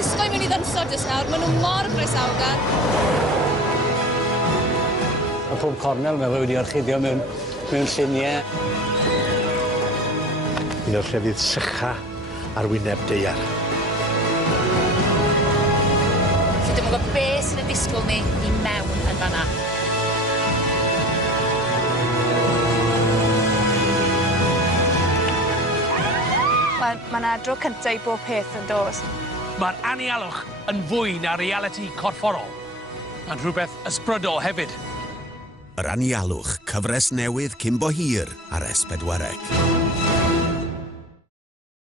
Disgwyl mewn I ddensod nawr, maen nhw mor groesawgar. Mae pob cornel mae wedi orchuddio mewn lluniau. Un o'r llefydd sycha ar wyneb daear. Felly dwi'n gwybod beth sy'n y disgwyl ni I mewn yn fanna. Wel, mae'n adro cyntaf I bob peth yn dos. Mae'r anialwch yn fwy na reality corfforol, a'n rhywbeth ysbrydol hefyd. Yr anialwch, cyfres newydd cyn bo hir ar S4C.